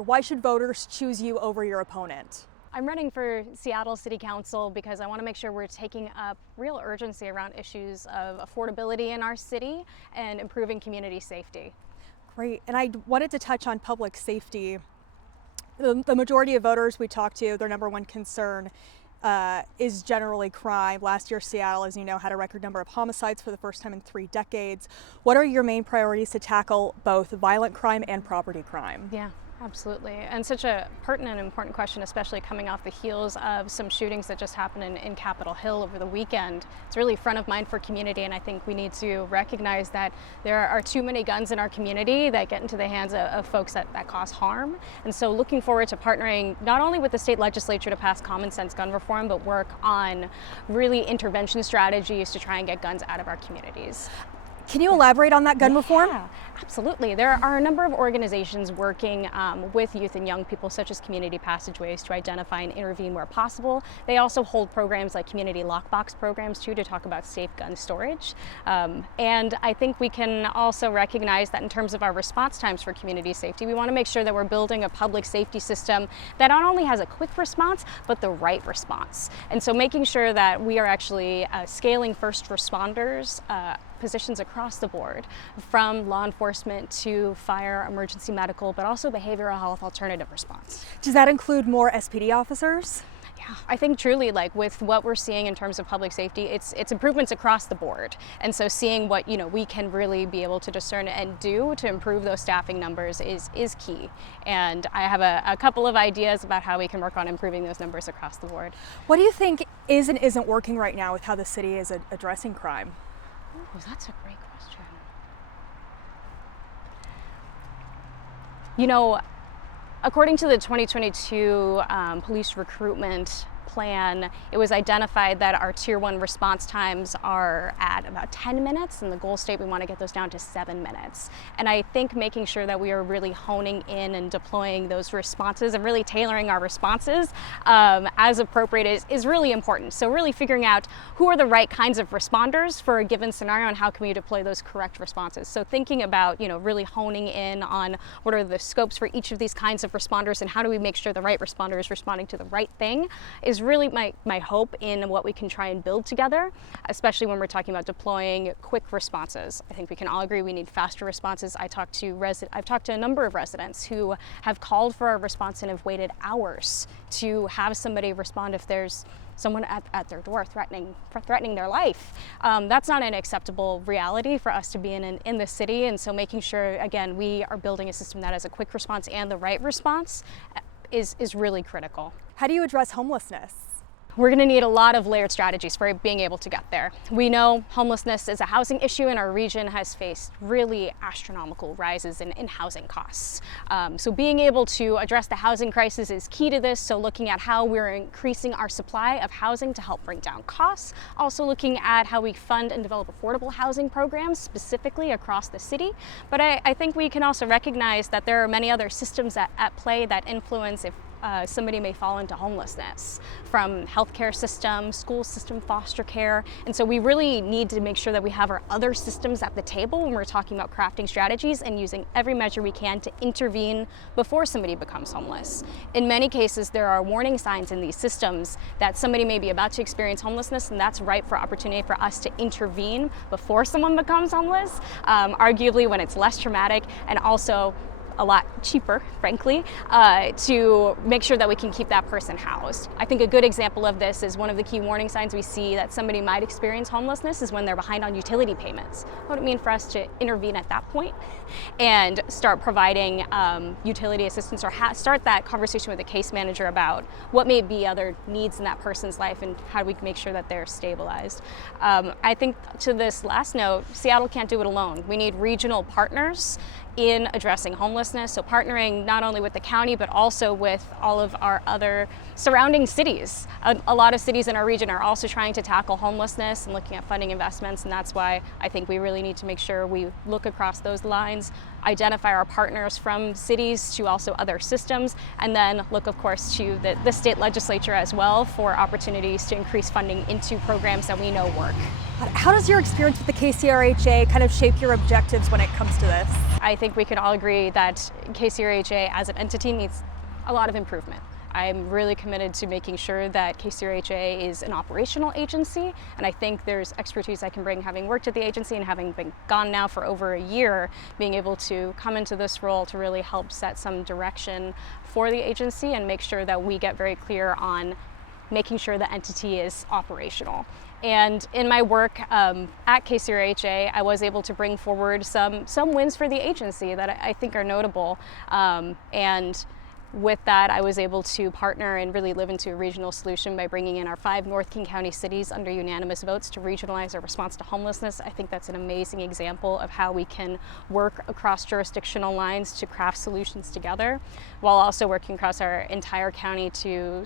Why should voters choose you over your opponent? I'm running for Seattle City Council because I want to make sure we're taking up real urgency around issues of affordability in our city and improving community safety. Great, and I wanted to touch on public safety. The majority of voters we talk to, their number one concern is generally crime. Last year, Seattle, as you know, had a record number of homicides for the first time in 3 decades. What are your main priorities to tackle both violent crime and property crime? Yeah. Absolutely, and such a pertinent and important question, especially coming off the heels of some shootings that just happened in Capitol Hill over the weekend. It's really front of mind for community, and I think we need to recognize that there are too many guns in our community that get into the hands of folks that cause harm. And so looking forward to partnering not only with the state legislature to pass common sense gun reform, but work on really intervention strategies to try and get guns out of our communities. Can you elaborate on that gun reform? Yeah, absolutely. There are a number of organizations working with youth and young people, such as Community Passageways, to identify and intervene where possible. They also hold programs like community lockbox programs, too, to talk about safe gun storage. And I think we can also recognize that in terms of our response times for community safety, we want to make sure that we're building a public safety system that not only has a quick response, but the right response. And so making sure that we are actually scaling first responders positions across the board, from law enforcement to fire, emergency medical, but also behavioral health alternative response. Does that include more SPD officers? Yeah, I think truly, like with what we're seeing in terms of public safety, it's improvements across the board. And so seeing what we can really be able to discern and do to improve those staffing numbers is key. And I have a couple of ideas about how we can work on improving those numbers across the board. What do you think is and isn't working right now with how the city is addressing crime? Oh, that's a great question. According to the 2022 police recruitment plan, it was identified that our Tier 1 response times are at about 10 minutes, and the goal state, we want to get those down to 7 minutes. And I think making sure that we are really honing in and deploying those responses and really tailoring our responses as appropriate is really important. So really figuring out who are the right kinds of responders for a given scenario and how can we deploy those correct responses. So thinking about, really honing in on what are the scopes for each of these kinds of responders and how do we make sure the right responder is responding to the right thing is really my hope in what we can try and build together, especially when we're talking about deploying quick responses. I think we can all agree we need faster responses. I've talked to a number of residents who have called for a response and have waited hours to have somebody respond if there's someone at their door threatening their life. That's not an acceptable reality for us to be in the city, and so making sure, again, we are building a system that has a quick response and the right response is really critical. How do you address homelessness? We're going to need a lot of layered strategies for being able to get there. We know homelessness is a housing issue, and our region has faced really astronomical rises in housing costs. So being able to address the housing crisis is key to this. So looking at how we're increasing our supply of housing to help bring down costs. Also looking at how we fund and develop affordable housing programs specifically across the city. But I think we can also recognize that there are many other systems at play that influence if somebody may fall into homelessness, from healthcare system, school system, foster care. And so we really need to make sure that we have our other systems at the table when we're talking about crafting strategies and using every measure we can to intervene before somebody becomes homeless. In many cases, there are warning signs in these systems that somebody may be about to experience homelessness, and that's ripe for opportunity for us to intervene before someone becomes homeless, arguably when it's less traumatic and also a lot cheaper, frankly, to make sure that we can keep that person housed. I think a good example of this is one of the key warning signs we see that somebody might experience homelessness is when they're behind on utility payments. What would it mean for us to intervene at that point and start providing utility assistance, or start that conversation with the case manager about what may be other needs in that person's life and how do we make sure that they're stabilized. I think to this last note, Seattle can't do it alone. We need regional partners in addressing homelessness, so partnering not only with the county but also with all of our other surrounding cities. A lot of cities in our region are also trying to tackle homelessness and looking at funding investments, and that's why I think we really need to make sure we look across those lines, identify our partners from cities to also other systems, and then look, of course, to the state legislature as well for opportunities to increase funding into programs that we know work. How does your experience with the KCRHA kind of shape your objectives when it comes to this? I think we can all agree that KCRHA as an entity needs a lot of improvement. I'm really committed to making sure that KCRHA is an operational agency, and I think there's expertise I can bring, having worked at the agency and having been gone now for over a year, being able to come into this role to really help set some direction for the agency and make sure that we get very clear on making sure the entity is operational. And in my work at KCRHA, I was able to bring forward some wins for the agency that I think are notable. And with that, I was able to partner and really live into a regional solution by bringing in our 5 North King County cities under unanimous votes to regionalize our response to homelessness. I think that's an amazing example of how we can work across jurisdictional lines to craft solutions together, while also working across our entire county to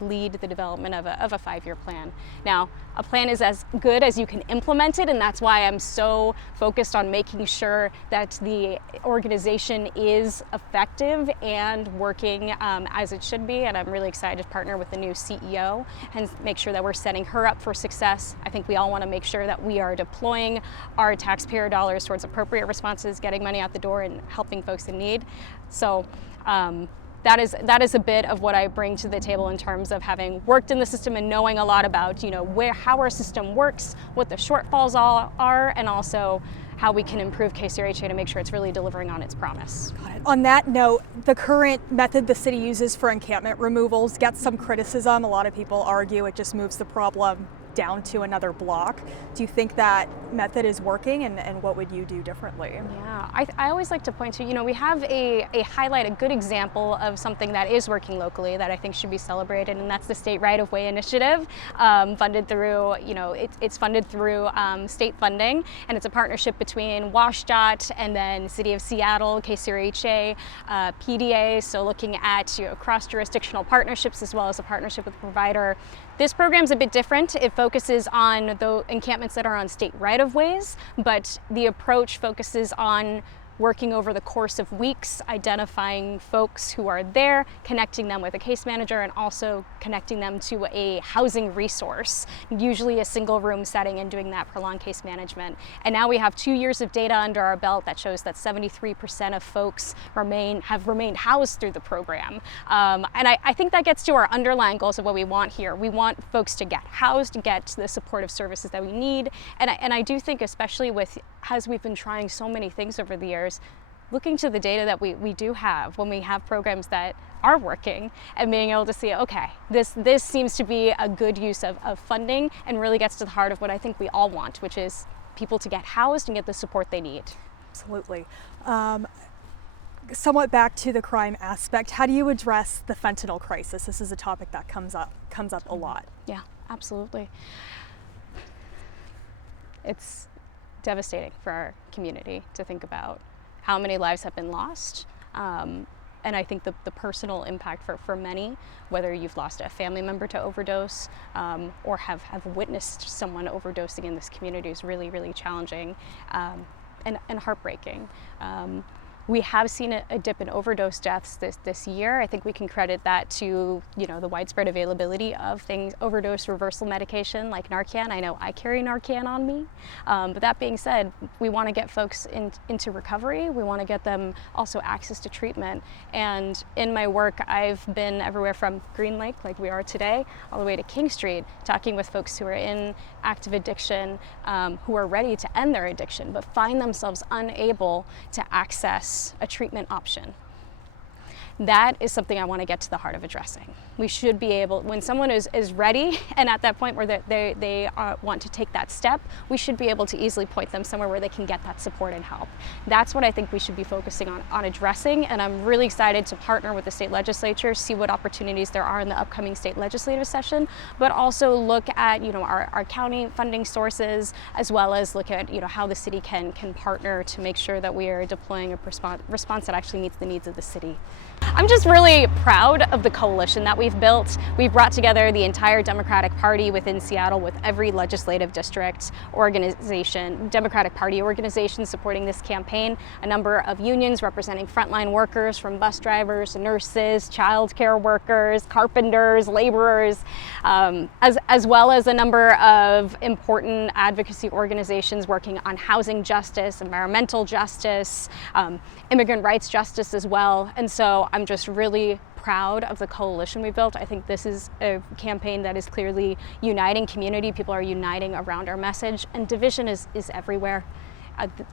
lead the development of a 5-year plan. Now, a plan is as good as you can implement it, and that's why I'm so focused on making sure that the organization is effective and working as it should be. And I'm really excited to partner with the new CEO and make sure that we're setting her up for success. I think we all want to make sure that we are deploying our taxpayer dollars towards appropriate responses, getting money out the door, and helping folks in need. So that is a bit of what I bring to the table in terms of having worked in the system and knowing a lot about, how our system works, what the shortfalls are, and also how we can improve KCRHA to make sure it's really delivering on its promise. Got it. On that note, the current method the city uses for encampment removals gets some criticism. A lot of people argue it just moves the problem down to another block. Do you think that method is working, and what would you do differently? Yeah, I always like to point to, we have a good example of something that is working locally that I think should be celebrated, and that's the State Right-of-Way Initiative, funded through, it's funded through state funding, and it's a partnership between WashDOT and then City of Seattle, KCRHA, PDA, so looking at cross-jurisdictional partnerships as well as a partnership with a provider. This program's a bit different. It focuses on the encampments that are on state right-of-ways, but the approach focuses on working over the course of weeks, identifying folks who are there, connecting them with a case manager, and also connecting them to a housing resource, usually a single room setting, and doing that prolonged case management. And now we have 2 years of data under our belt that shows that 73% of folks have remained housed through the program. And I think that gets to our underlying goals of what we want here. We want folks to get housed, get the supportive services that we need. And I do think, especially as we've been trying so many things over the years, looking to the data that we do have when we have programs that are working and being able to see, okay, this seems to be a good use of funding and really gets to the heart of what I think we all want, which is people to get housed and get the support they need. Absolutely. Somewhat back to the crime aspect, how do you address the fentanyl crisis? This is a topic that comes up a lot. Yeah, absolutely. It's devastating for our community to think about how many lives have been lost. And I think the personal impact for many, whether you've lost a family member to overdose or have witnessed someone overdosing in this community, is really, really challenging and heartbreaking. We have seen a dip in overdose deaths this year. I think we can credit that to the widespread availability of overdose reversal medication like Narcan. I know I carry Narcan on me, but that being said, we want to get folks into recovery. We want to get them also access to treatment. And in my work, I've been everywhere from Green Lake, like we are today, all the way to King Street, talking with folks who are in active addiction, who are ready to end their addiction, but find themselves unable to access a treatment option. That is something I want to get to the heart of addressing. We should be able, when someone is ready and at that point where they want to take that step, we should be able to easily point them somewhere where they can get that support and help. That's what I think we should be focusing on addressing, and I'm really excited to partner with the state legislature, see what opportunities there are in the upcoming state legislative session, but also look at our county funding sources, as well as look at how the city can partner to make sure that we are deploying a response that actually meets the needs of the city. I'm just really proud of the coalition that we've built. We've brought together the entire Democratic Party within Seattle, with every legislative district organization, Democratic Party organization supporting this campaign, a number of unions representing frontline workers, from bus drivers, nurses, childcare workers, carpenters, laborers, as well as a number of important advocacy organizations working on housing justice, environmental justice, immigrant rights justice as well. And so I'm just really proud of the coalition we built. I think this is a campaign that is clearly uniting community. People are uniting around our message, and division is everywhere.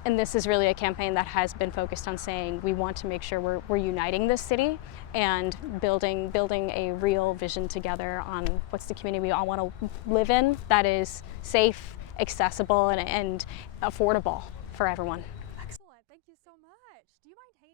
And this is really a campaign that has been focused on saying we want to make sure we're uniting this city and building a real vision together on what's the community we all want to live in that is safe, accessible, and affordable for everyone.